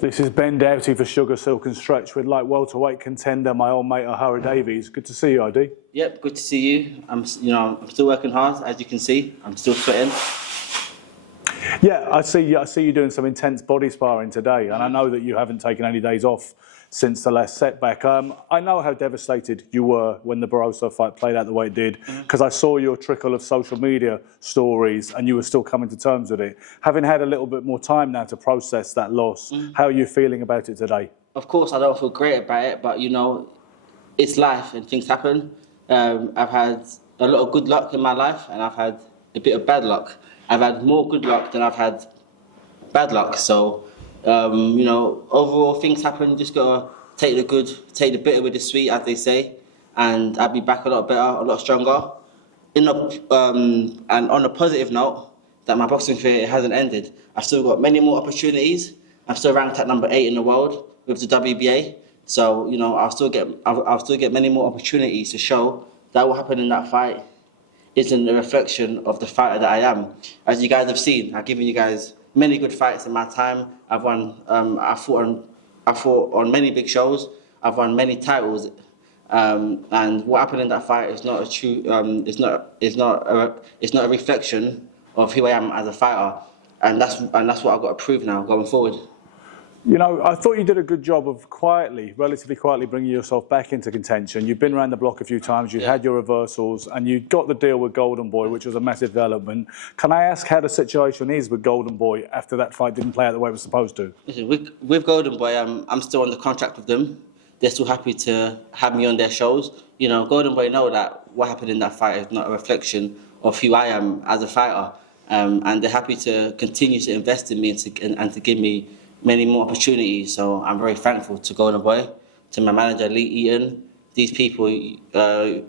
This is Ben Doughty for Sugar, Silk and Stretch with light-welterweight contender, my old mate Ohara Davies. Good to see you, ID. Yep, good to see you. I'm still working hard, as you can see. I'm still sweating. Yeah, I see you doing some intense body sparring today, and I know that you haven't taken any days off since the last setback. I know how devastated you were when the Barroso fight played out the way it did, because I saw your trickle of social media stories, and you were still coming to terms with it. Having had a little bit more time now to process that loss, how are you feeling about it today? Of course, I don't feel great about it, but it's life and things happen. I've had a lot of good luck in my life, and I've had a bit of bad luck. I've had more good luck than I've had bad luck. So, overall things happen. You just gotta take the good, take the bitter with the sweet, as they say, and I'll be back a lot better, a lot stronger. And on a positive note, that my boxing career hasn't ended. I've still got many more opportunities. I'm still ranked at number 8 in the world with the WBA. So, I'll still get many more opportunities to show that what happened in that fight isn't a reflection of the fighter that I am. As you guys have seen, I've given you guys many good fights in my time. I've won. I fought on many big shows. I've won many titles, and what happened in that fight is not a true. It's not a reflection of who I am as a fighter, and that's what I've got to prove now going forward. I thought you did a good job of relatively quietly bringing yourself back into contention. You've been around the block a few times, you had your reversals, and you got the deal with Golden Boy, which was a massive development. Can I ask how the situation is with Golden Boy after that fight didn't play out the way it was supposed to? Listen, with Golden Boy, I'm still under contract with them. They're still happy to have me on their shows. Golden Boy know that what happened in that fight is not a reflection of who I am as a fighter, and they're happy to continue to invest in me and to give me many more opportunities. So I'm very thankful to Golden Boy, to my manager Lee Eaton. These people, they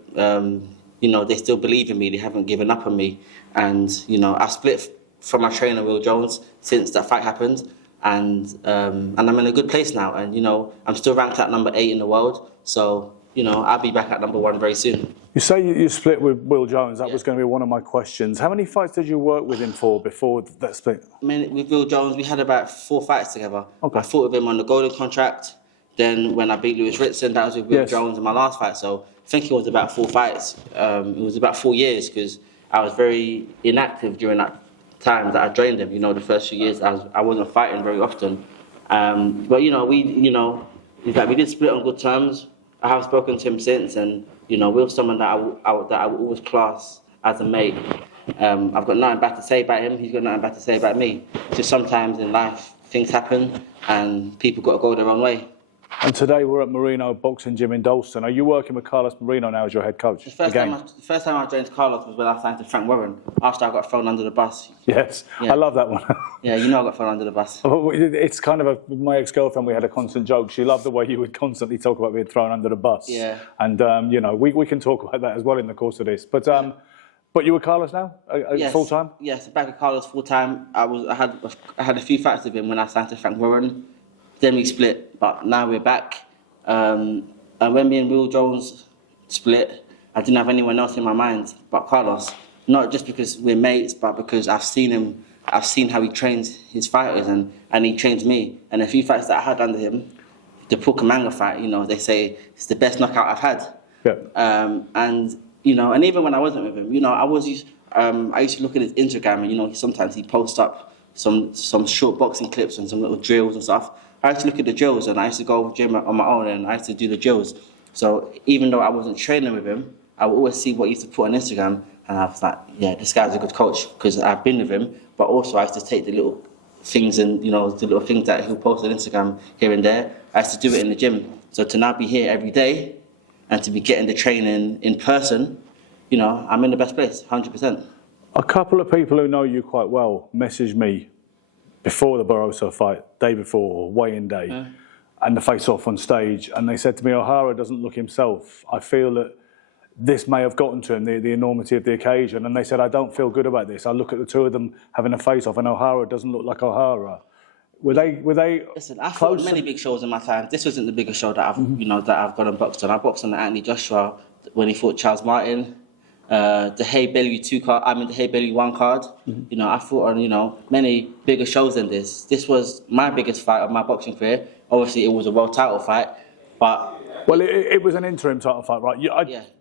still believe in me. They haven't given up on me. And I split from my trainer Will Jones since that fight happened, and I'm in a good place now. And I'm still ranked at number 8 in the world. So I'll be back at number 1 very soon. You say you split with Will Jones. That was going to be one of my questions. How many fights did you work with him for before that split? With Will Jones, we had about 4 fights together. Okay. I fought with him on the Golden contract. Then when I beat Lewis Ritson, that was with Will Jones in my last fight. So I think it was about 4 fights. It was about 4 years, because I was very inactive during that time that I joined him. The first few years I wasn't fighting very often. But we did split on good terms. I have spoken to him since, and Will's someone that I will always class as a mate. I've got nothing bad to say about him. He's got nothing bad to say about me. Just sometimes in life things happen, and people got to go their own way. And today we're at Marino Boxing Gym in Dalston. Are you working with Carlos Marino now as your head coach? The first time I joined Carlos was when I signed to Frank Warren, after I got thrown under the bus. Yes, yeah. I love that one. Yeah, I got thrown under the bus. It's kind of my ex-girlfriend, we had a constant joke. She loved the way you would constantly talk about being thrown under the bus. Yeah. And, we can talk about that as well in the course of this. But you with Carlos now, yes. Full-time? Yes, back with Carlos full-time. I had a few fights with him when I signed to Frank Warren. Then we split, but now we're back. And when me and Will Jones split, I didn't have anyone else in my mind but Carlos. Not just because we're mates, but because I've seen him. I've seen how he trains his fighters, and he trains me. And a few fights that I had under him, the Pukamanga fight, they say it's the best knockout I've had. Yeah. And even when I wasn't with him, I used to look at his Instagram, and sometimes he posts up some short boxing clips and some little drills and stuff. I used to look at the drills, and I used to go gym on my own, and I used to do the drills. So even though I wasn't training with him, I would always see what he used to put on Instagram, and I was like, yeah, this guy's a good coach, because I've been with him. But also I used to take the little things and the little things that he'll post on Instagram here and there. I used to do it in the gym. So to now be here every day and to be getting the training in person, I'm in the best place, 100%. A couple of people who know you quite well messaged me before the Barroso fight, day before, weigh-in day, and the face-off on stage, and they said to me, Ohara doesn't look himself. I feel that this may have gotten to him, the enormity of the occasion, and they said, I don't feel good about this. I look at the two of them having a face-off, and Ohara doesn't look like Ohara. Were they Listen, I fought many big shows in my time. This wasn't the biggest show that I've, that I've gone and boxed on. I boxed on Anthony Joshua when he fought Charles Martin. the Hey Bellew 2 card, the Hey Bellew 1 card. You know, I fought on, many bigger shows than this. This was my biggest fight of my boxing career. Obviously, it was a world title fight, but... Well, it was an interim title fight, right?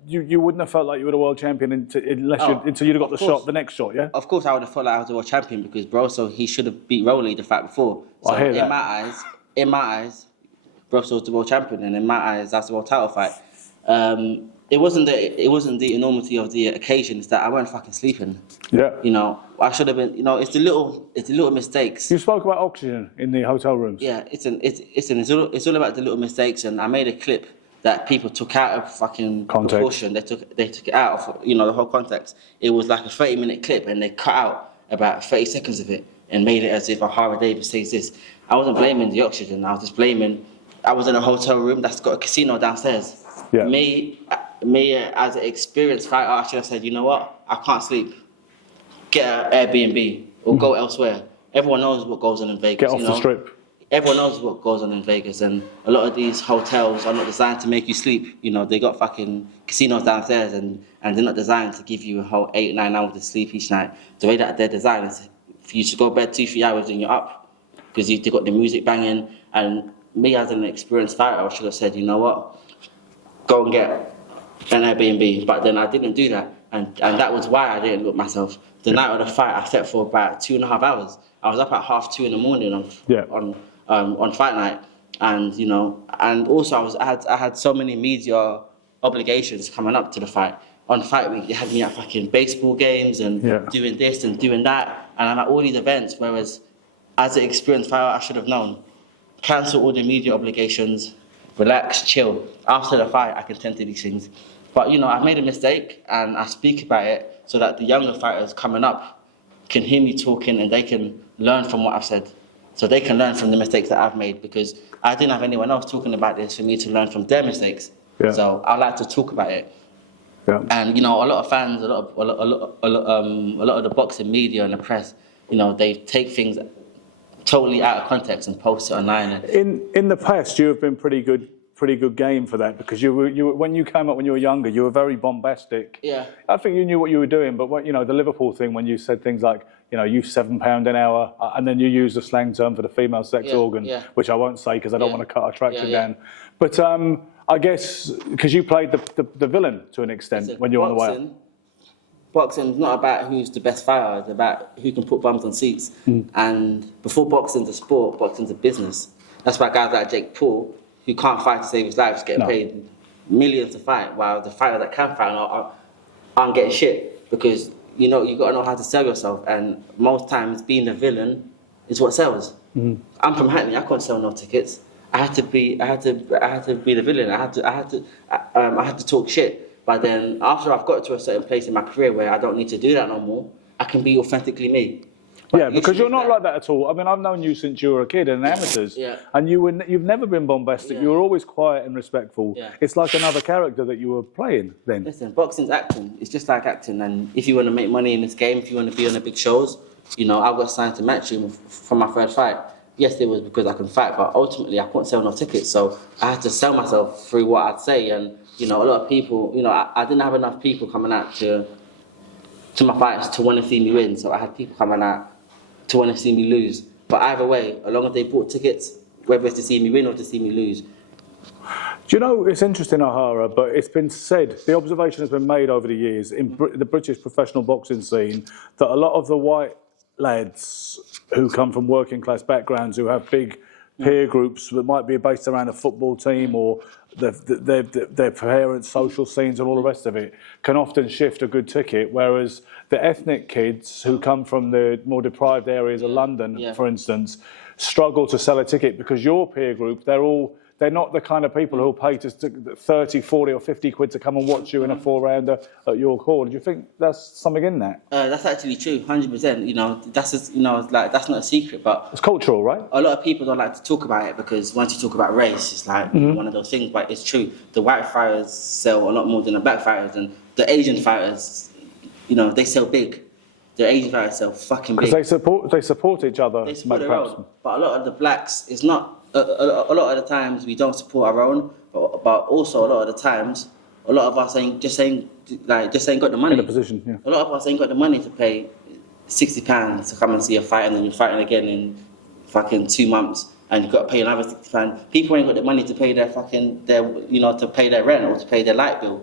You wouldn't have felt like you were a world champion until you'd have got the next shot, yeah? Of course, I would have felt like I was a world champion because Barroso, he should have beat Rowley the fight before. So I hear that. In my eyes, Barroso was the world champion, and in my eyes, that's the world title fight. It wasn't the enormity of the occasion; it's that I weren't fucking sleeping. Yeah. I should have been. It's the little mistakes. You spoke about oxygen in the hotel rooms. Yeah, it's all about the little mistakes, and I made a clip that people took out of fucking context. Proportion. They took it out of the whole context. It was like a 30-minute clip, and they cut out about 30 seconds of it and made it as if Ohara Davies says this. I wasn't blaming the oxygen. I was just blaming. I was in a hotel room that's got a casino downstairs. Yeah. Me as an experienced fighter, I should have said, you know what? I can't sleep. Get an Airbnb or go elsewhere. Everyone knows what goes on in Vegas. Get off the strip. Everyone knows what goes on in Vegas, and a lot of these hotels are not designed to make you sleep. They got fucking casinos downstairs, and they're not designed to give you a whole 8 or 9 hours of sleep each night. The way that they're designed is for you to go to bed 2-3 hours and you're up because you've got the music banging. And me as an experienced fighter, I should have said, you know what, go and get an Airbnb. But then I didn't do that, and that was why I didn't look myself. The night of the fight, I slept for about 2.5 hours. I was up at 2:30 in the morning on fight night, and and also I had so many media obligations coming up to the fight. On fight week, they had me at fucking baseball games and doing this and doing that, and I'm at all these events. Whereas, as an experienced fighter, I should have known. Cancel all the media obligations, relax, chill. After the fight, I can tend to these things. But I've made a mistake, and I speak about it so that the younger fighters coming up can hear me talking and they can learn from what I've said. So they can learn from the mistakes that I've made, because I didn't have anyone else talking about this for me to learn from their mistakes. Yeah. So I like to talk about it. Yeah. And a lot of fans, a lot of the boxing media and the press, they take things totally out of context and post it online. In the past, you have been pretty good game for that, because you were when you came up when you were younger, you were very bombastic. Yeah. I think you knew what you were doing, but the Liverpool thing, when you said things like, you 7 pound an hour, and then you used the slang term for the female sex organ, which I won't say because I don't want to cut our traction down. But I guess because you played the villain to an extent when you were on the way up. Boxing's not about who's the best fighter, it's about who can put bums on seats. And before boxing's a sport, boxing's a business. That's why guys like Jake Paul, who can't fight to save his life, is getting paid millions to fight, while the fighters that can fight aren't getting shit, because you got to know how to sell yourself, and most times being the villain is what sells. I'm from Hackney, I couldn't sell no tickets. I had to be the villain. I had to talk shit. But then after I've got to a certain place in my career where I don't need to do that no more, I can be authentically me. But because you're not like that at all. I mean, I've known you since you were a kid in amateurs, and you've never been bombastic. You were always quiet and respectful. It's like another character that you were playing then. Listen, boxing's acting. It's just like acting, and if you want to make money in this game, if you want to be on the big shows, I got signed to Matchroom for my third fight. Yes, it was because I can fight, but ultimately I couldn't sell no tickets, so I had to sell myself through what I'd say. And a lot of people, I didn't have enough people coming out to my fights to want to see me win, so I had people coming out to want to see me lose. But either way, as long as they bought tickets, whether it's to see me win or to see me lose. Do it's interesting, Ohara, but it's been said, the observation has been made over the years in the British professional boxing scene, that a lot of the white lads who come from working class backgrounds, who have big peer groups that might be based around a football team or their parents' social scenes and all the rest of it, can often shift a good ticket, whereas the ethnic kids who come from the more deprived areas of London, for instance, struggle to sell a ticket because your peer group, they're not the kind of people who'll pay to 30, 40 or 50 quid to come and watch you in a 4-rounder at your call. Do you think that's something in that? That's actually true, 100%. That's just, that's not a secret, but it's cultural, right? A lot of people don't like to talk about it because once you talk about race, it's like one of those things. But it's true. The white fighters sell a lot more than the black fighters, and the Asian fighters, they sell big. The Asian fighters sell fucking big. Because they support each other. They support their own. But a lot of the blacks, it's not. A lot of the times we don't support our own, but also a lot of the times, a lot of us ain't got the money. In a position, yeah. A lot of us ain't got the money to pay £60 to come and see a fight, and then you're fighting again in fucking 2 months, and you've got to pay another £60. People ain't got the money to pay to pay their rent or to pay their light bill.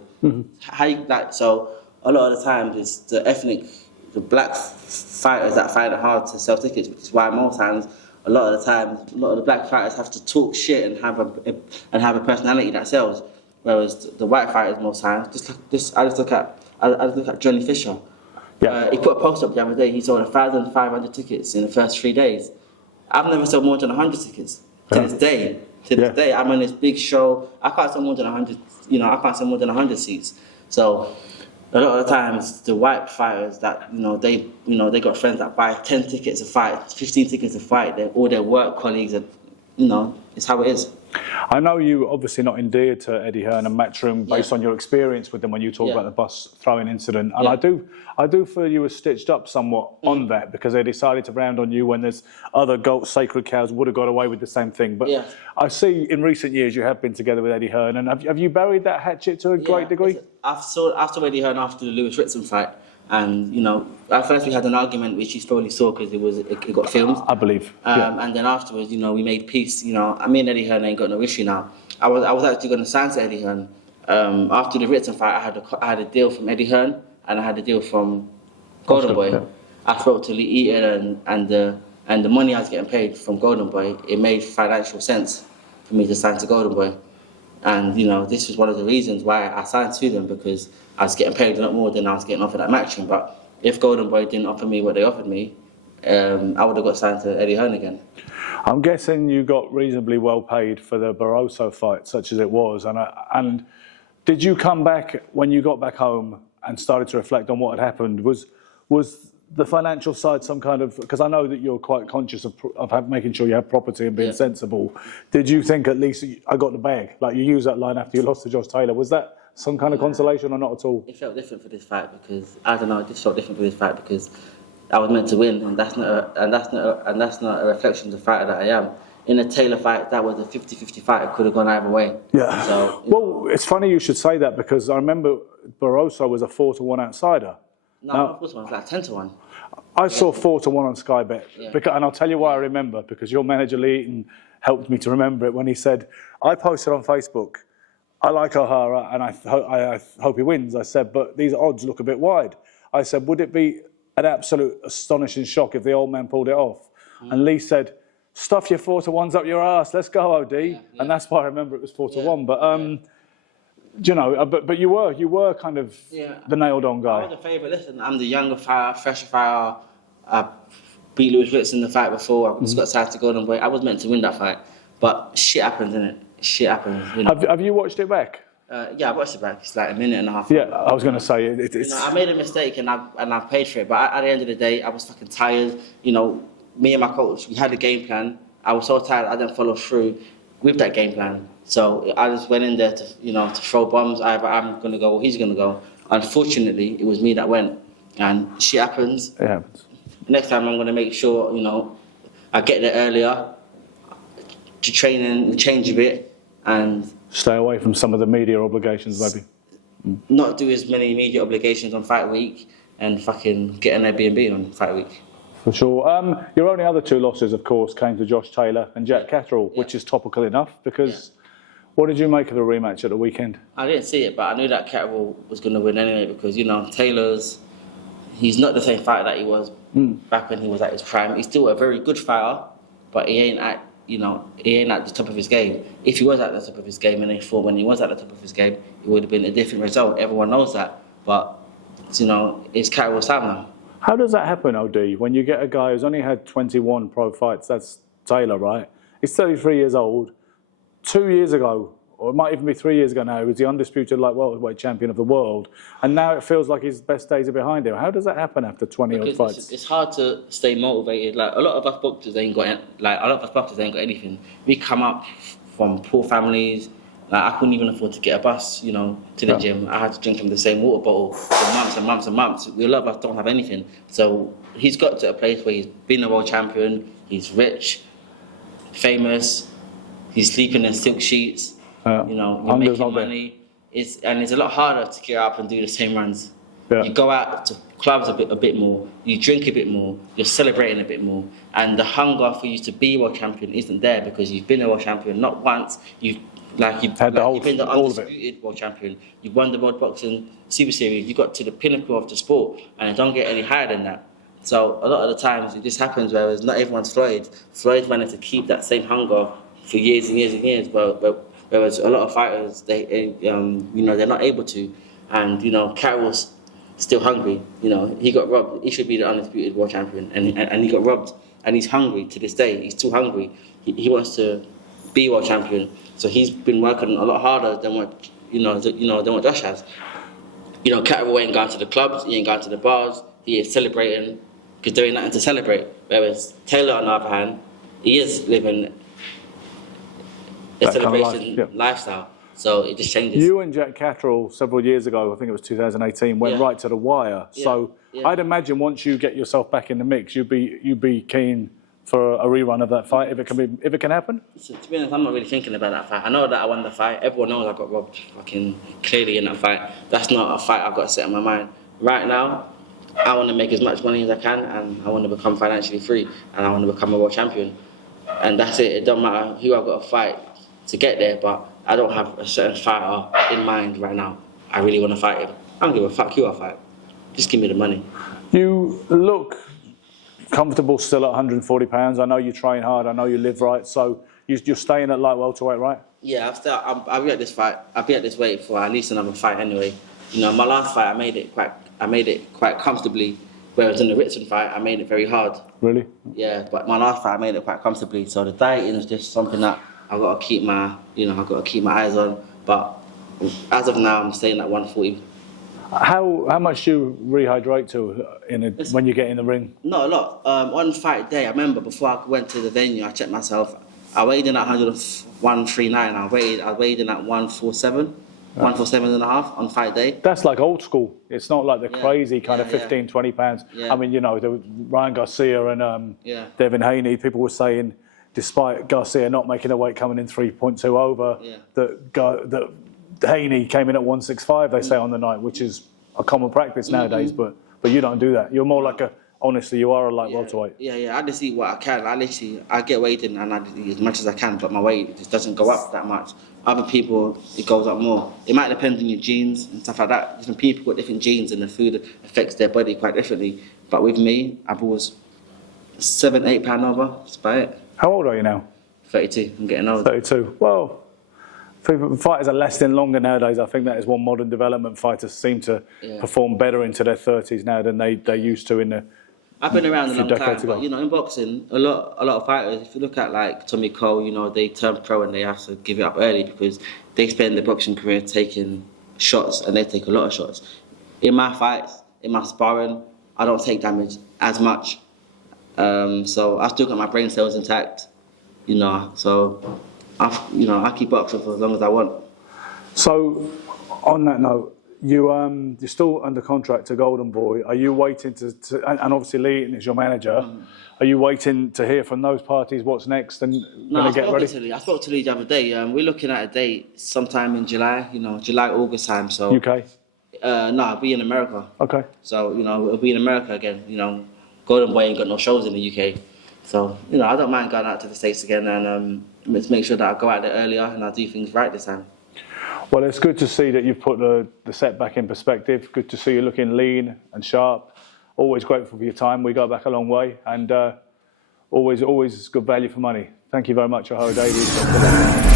So a lot of the times it's the black fighters that find it hard to sell tickets, which is why most times a lot of the black fighters have to talk shit and have a personality that sells, whereas the white fighters most times I just look at Johnny Fisher. Yeah. He put a post up the other day. He sold 1,500 tickets in the first 3 days. I've never sold more than 100 tickets to this day. To this day, I'm on this big show. I can't sell more than 100. I can't sell more than 100 seats. So a lot of the times, the white fighters that they got friends that buy 10 tickets a fight, 15 tickets a fight. They're all their work colleagues, and it's how it is. I know you obviously not endeared to Eddie Hearn and Matchroom based on your experience with them when you talk about the bus throwing incident, and I do feel you were stitched up somewhat on that because they decided to round on you when there's other sacred cows would have got away with the same thing. But I see in recent years you have been together with Eddie Hearn, and have you buried that hatchet to a great degree? I saw Eddie Hearn after the Lewis Ritson fight. And at first we had an argument, which you probably saw because it got filmed. I believe. And then afterwards, we made peace. Me and Eddie Hearn ain't got no issue now. I was actually going to sign to Eddie Hearn. After the Ritson fight, I had a deal from Eddie Hearn and I had a deal from Golden Boy. Yeah. I spoke to Lee Eaton and the money I was getting paid from Golden Boy. It made financial sense for me to sign to Golden Boy. And, this was one of the reasons why I signed to them, because I was getting paid a lot more than I was getting offered at Matchroom. But if Golden Boy didn't offer me what they offered me, I would have got signed to Eddie Hearn again. I'm guessing you got reasonably well paid for the Barroso fight, such as it was. And did you come back, when you got back home and started to reflect on what had happened, was the financial side some kind of, because I know that you're quite conscious of making sure you have property and being sensible. Did you think at least I got the bag? Like you used that line after you lost to Josh Taylor. Was that some kind of consolation or not at all? It felt different for this fight because, I don't know, it just felt different for this fight because I was meant to win, and that's not a reflection of the fighter that I am. In a Taylor fight, that was a 50-50 fight. It could have gone either way. Yeah. So, well, it's funny you should say that because I remember Barroso was a 4-1 outsider. No, it was like 10-1. I saw 4-1 on Sky Bet, and I'll tell you why I remember, because your manager Lee Eaton helped me to remember it when he said, I posted on Facebook, I like O'Hara and I hope he wins. I said, but these odds look a bit wide. I said, would it be an absolute astonishing shock if the old man pulled it off? And Lee said, stuff your 4-1s up your ass, let's go, OD. And that's why I remember it was 4-1. But but you were kind of the nailed-on guy. I was a favourite. Listen, I'm the younger fighter, fresher fighter. I beat Lewis Ritson in the fight before. I just got signed to Golden Boy. I was meant to win that fight, but shit happens, innit? Shit happens. Have you watched it back? Yeah, I watched it back. It's like a minute and a half. Yeah, I was going to say it's. I made a mistake and I paid for it. But at the end of the day, I was fucking tired. Me and my coach, we had a game plan. I was so tired, I didn't follow through with that game plan. So I just went in there to throw bombs. Either I'm going to go or he's going to go. Unfortunately, it was me that went. And shit happens. It happens. Next time I'm going to make sure, I get there earlier to train and change a bit and... Stay away from some of the media obligations, maybe. Not do as many media obligations on fight week and fucking get an Airbnb on fight week. For sure. Your only other two losses, of course, came to Josh Taylor and Jack Catterall, which is topical enough because... What did you make of the rematch at the weekend? I didn't see it, but I knew that Catterall was going to win anyway because, he's not the same fighter that he was back when he was at his prime. He's still a very good fighter, but he ain't at the top of his game. If he was at the top of his game and they fought when he was at the top of his game, it would have been a different result. Everyone knows that, but it's Catterall's time now. How does that happen, OD? When you get a guy who's only had 21 pro fights, that's Taylor, right? He's 33 years old. 2 years ago, or it might even be 3 years ago now, he was the undisputed lightweight champion of the world, and now it feels like his best days are behind him. How does that happen after 20-odd fights? It's hard to stay motivated. Like a lot of us boxers ain't got anything. We come up from poor families. Like I couldn't even afford to get a bus, to the gym. I had to drink from the same water bottle for months and months and months. A lot of us don't have anything. So he's got to a place where he's been a world champion. He's rich, famous. He's sleeping in silk sheets. You're making money. it's a lot harder to get up and do the same runs. Yeah. You go out to clubs a bit more, you drink a bit more, you're celebrating a bit more, and the hunger for you to be world champion isn't there because you've been a world champion not once. You've been the undisputed world champion. You've won the World Boxing Super Series. You got to the pinnacle of the sport, and it don't get any higher than that. So a lot of the times this happens, whereas not everyone's Floyd. Floyd managed to keep that same hunger for years and years and years, whereas a lot of fighters they're not able to, and Catterall's still hungry. He got robbed. He should be the undisputed world champion, and he got robbed, and he's hungry to this day. He's too hungry. He wants to be world champion, so he's been working a lot harder than what than what Josh has. Catterall ain't gone to the clubs. He ain't gone to the bars. He is celebrating because there ain't nothing to celebrate. Whereas Taylor, on the other hand, he is living a celebration lifestyle. So it just changes. You and Jack Catterall several years ago, I think it was 2018, went right to the wire. So I'd imagine once you get yourself back in the mix, you'd be keen for a rerun of that fight if it can happen. So, to be honest, I'm not really thinking about that fight. I know that I won the fight. Everyone knows I got robbed fucking clearly in that fight. That's not a fight I've got set in my mind. Right now, I want to make as much money as I can, and I want to become financially free, and I want to become a world champion. And that's it. It don't matter who I've got to fight to get there, but I don't have a certain fighter in mind right now. I really want to fight him. I don't give a fuck who I fight. Just give me the money. You look comfortable still at 140 pounds. I know you train hard. I know you live right. So you're staying at light welterweight, right? Yeah, I'll be at this fight. I'll be at this weight for at least another fight anyway. My last fight, I made it quite comfortably. Whereas in the Ritson fight, I made it very hard. Really? Yeah, but my last fight, I made it quite comfortably. So the dieting is just something that I've got to keep my eyes on. But as of now, I'm staying at 140. How much do you rehydrate to when you get in the ring? Not a lot. On fight day, I remember before I went to the venue, I checked myself. I weighed in at 139. I weighed in at 147. 147 and a half on fight day. That's like old school. It's not like the crazy kind of 15, 20 pounds. Yeah. I mean, the Ryan Garcia and Devin Haney, people were saying, despite Garcia not making a weight coming in 3.2 over, that Haney came in at 165, they say, on the night, which is a common practice nowadays, but you don't do that. You're more like honestly, you are a light welterweight. Yeah, I just eat what I can. I get weighed in and I eat as much as I can, but my weight just doesn't go up that much. Other people, it goes up more. It might depend on your genes and stuff like that. Different people got different genes and the food affects their body quite differently. But with me, I've always 7-8 pound over, that's about it. How old are you now? 32, I'm getting old. 32, well, fighters are lasting longer nowadays. I think that is one modern development. Fighters seem to perform better into their 30s now than they used to in the I've been around a long time, but in boxing, a lot of fighters, if you look at like Tommy Cole, they turn pro and they have to give it up early because they spend their boxing career taking shots and they take a lot of shots. In my fights, in my sparring, I don't take damage as much. So I still got my brain cells intact, so I keep boxing for as long as I want. So on that note, you're still under contract to Golden Boy. Are you waiting to and obviously Lee Eaton is your manager. Are you waiting to hear from those parties what's next and get ready? I spoke to Lee the other day. We're looking at a date sometime in July, July, August time. So UK? No, I'll be in America. Okay. So, we'll be in America again. Golden Boy ain't got no shows in the UK. So, I don't mind going out to the States again and let's make sure that I go out there earlier and I do things right this time. Well, it's good to see that you've put the setback in perspective. Good to see you looking lean and sharp. Always grateful for your time. We go back a long way and always good value for money. Thank you very much, Ohara Davies.